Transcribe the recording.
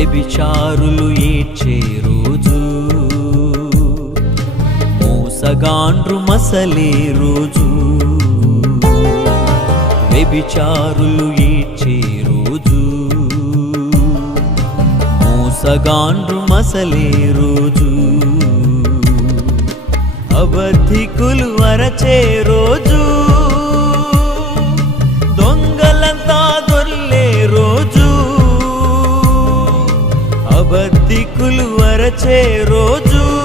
వ్యభిచారులు ఏడ్చే రోజు. మోసగాండ్రు మసలే రోజు. వ్యభిచారులు ఏడ్చే రోజు. మోసగాండ్రు మసలే రోజు. అబద్ధికులు అరచే రోజు. అబద్ధికులు వరచే రోజు.